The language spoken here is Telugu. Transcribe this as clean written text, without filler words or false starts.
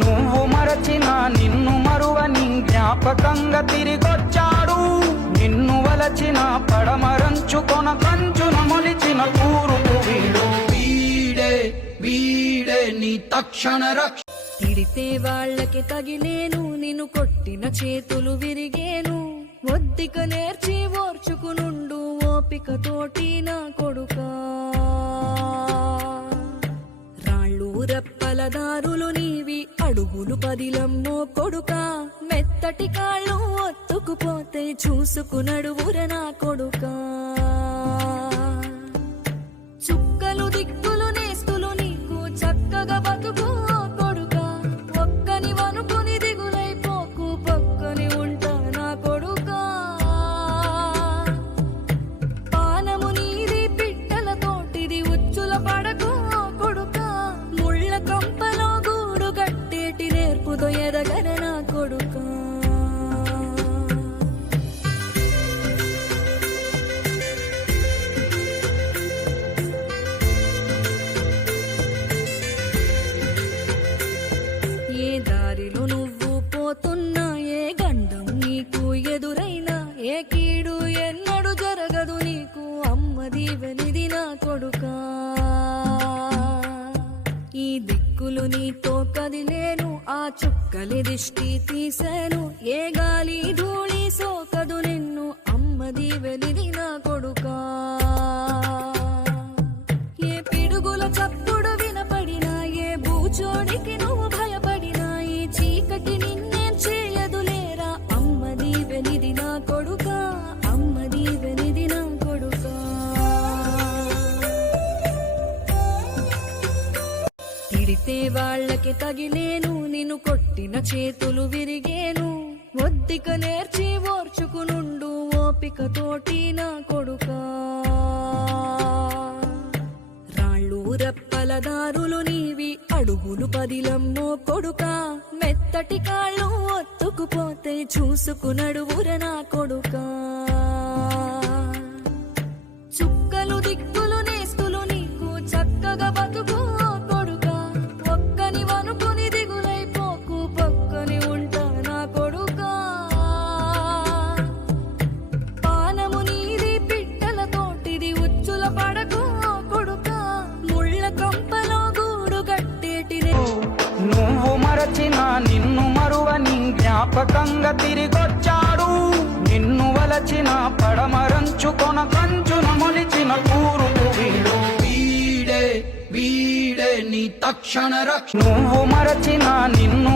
నువ్వు మరచిన నిన్ను మరువని జ్ఞాపకంగా తిరిగొచ్చాడు. నిన్ను వలచిన పడమరంచుకొన కంచున మొలిచిన కూరుకు వీడే వీడే నీ తక్షణ రక్ష. తిడితే వాళ్ళకి తగిలేను, నిన్ను కొట్టిన చేతులు విరిగేను. ఒద్దిక నేర్చి ఓర్చుకునుండు ఓపిక తోటి నా కొడుకా. రాళ్ళు రెప్పల దారులు నీవి, అడుగులు పదిలమ్మో కొడుకా. మెత్తటి కాళ్ళు ఒత్తుకుపోతే చూసుకునడువుర నా కొడుకా. చుక్కలు దిక్కులు నేస్తులు నీకు చక్కగా బతుకు కొడుకా. ఒక్కని వనుకుని దిగులైపోకు, పక్కని ఉంటా నా కొడుకా. పానము నీది పిట్టల తోటిది, ఉచ్చుల పడకు కొడుకా. ముళ్ళ కంపలో గూడు కట్టేటి నేర్పుతో ఎదగర నా కొడుకా. ఏ దారిలో నువ్వు పోతున్నా, ఏ గండం నీకు ఎదురైనా, ఏ కీడు ఎన్నడు జరగదు నీకు అమ్మ దీవెనిది నా కొడుకా. ఈ దిక్కులు నీతో కదిలేను, ఆ చుక్కలి దిష్టి తీశాను. ఏ గాలి ధూళి సోకదు నిన్ను అమ్మ దీవెనిది నా కొడుకా. ఏ పిడుగుల చప్పుడు వినపడినా, ఏ బూచోడికి నువ్వు భయపడినా, ఈ చీకటి నిన్నేం చేయదులేరా అమ్మ దీవెనిది నా కొడుకా. అమ్మ దీవెనిది నా కొడుకా. తిడితే వాళ్ళకి తగిలేను, నిన్ను కొట్టిన చేతులు విరిగేను. ఒద్దిక నేర్చి ఓర్చుకునుండు ఓపిక తోటి నా కొడుకా. రాళ్ళు రెప్పల దారులు నీవి, అడుగులు పదిలమ్మో కొడుకా. మెత్తటి కాళ్ళు ఒత్తుకుపోతే చూసుకునడువుర నా కొడుకా. చుక్కలు దిక్కులు నేస్తులు నీకు చక్కగా బతుకు కొడుకా. ఒక్కని వనుకుని దిగులైపోకు, పక్కని ఉంటా నా కొడుకా. పానము నీది పిట్టల తోటిది, ఉచ్చుల పడకు కొడుకా. ముళ్ళ కంపలో గూడు కట్టేటి నువ్వు మరచిన నిన్ను మరువని జ్ఞాపకంగా తిరిగొచ్చాడు. నిన్ను వలచిన పడమరంచుకొన కంచున మొలిచిన కూరుకు వీడే వీడే నీ తక్షణ రక్ష. నువ్వు మరచిన నిన్ను